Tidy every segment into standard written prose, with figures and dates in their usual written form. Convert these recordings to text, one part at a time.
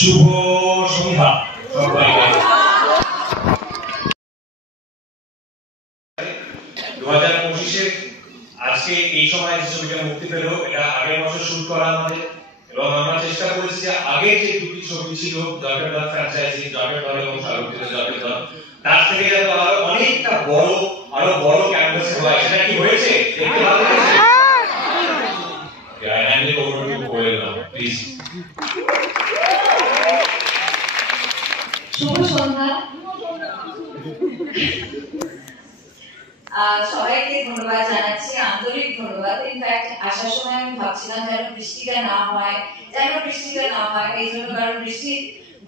শুভ সন্ধ্যা সবাইকে। 2025-এ আজকে এই সময় যে ছবিটা মুক্তি পেল, এটা আগের বছর শুট করা আমাদের, এবং আমরা চেষ্টা করেছি আগে যে দুটি ছবি ছিল জকের দল ফ্র্যাঞ্চাইজি, জকের দল এবং শাহরুখের জকের দল, তার থেকে যাতে আরো অনেকটা আরো বড় ক্যানভাসে হয়। সেটা কি হয়েছে? দেখতে ভালো লেগেছে? I hand it over to Koel now, please. শুভ সন্ধ্যা। সবাইকে ধন্যবাদ জানাচ্ছি, আন্তরিক ধন্যবাদ। ইনফ্যাক্ট আসার সময় আমি ভাবছিলাম যেন বৃষ্টিটা না হয়, এই জন্য, কারণ বৃষ্টি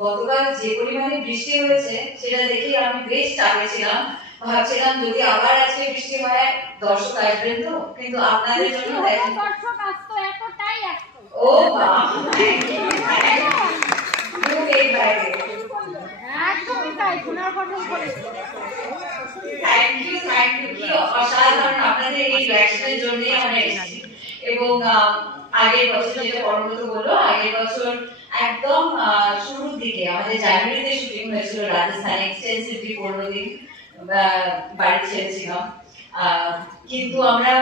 গতকাল যে পরিমাণে বৃষ্টি হয়েছে সেটা দেখে আমি বেশ চাপে ছিলাম। ভাবছিলাম যদি আবার আজকে বৃষ্টি হয় দর্শক আসবেন তো, কিন্তু আপনাদের জন্য দর্শক আসতো, এতটাই আসতো। ও বাবা, একদমই তাই, পুনর্গঠন করেছে। থ্যাংক ইউ কি অসাধারণ, আপনাদের এই রিঅ্যাকশনের জন্য আমরা এসেছি। এবং আগের বছর যেটা পরমত বললো, আগের বছর একদম শুরুর দিকে আমাদের জানুয়ারিতে শুটিং হয়েছিল রাজস্থানে, এক্সটেন্সিভলি 15 দিন বাড়ি ছেড়েছিলাম। কিন্তু আমরা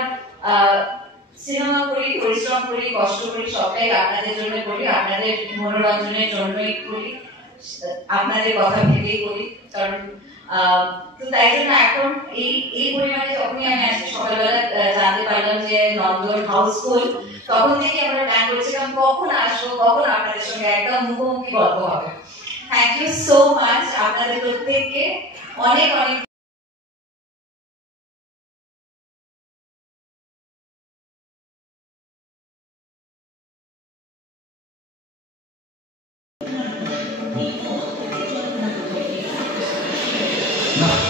সিনেমা করি, পরিশ্রম করি, কষ্ট করি, সবটাই আপনাদের জন্য করি, আপনাদের মনোরঞ্জনের জন্যই করি, আপনাদের কথা ভেবেই করি। কারণ তো তাই জন্য এখন এই পরিমাণে যখনই আমি আজকে সকালবেলা জানতে পারলাম যে নন্দন হাউসফুল, তখন থেকে আমরা প্ল্যান করেছিলাম কখন আসবো, কখন আপনাদের সঙ্গে একদম মুখোমুখি গল্প হবে। থ্যাংক ইউ সো মাচ, আপনাদের প্রত্যেককে অনেক অনেক না।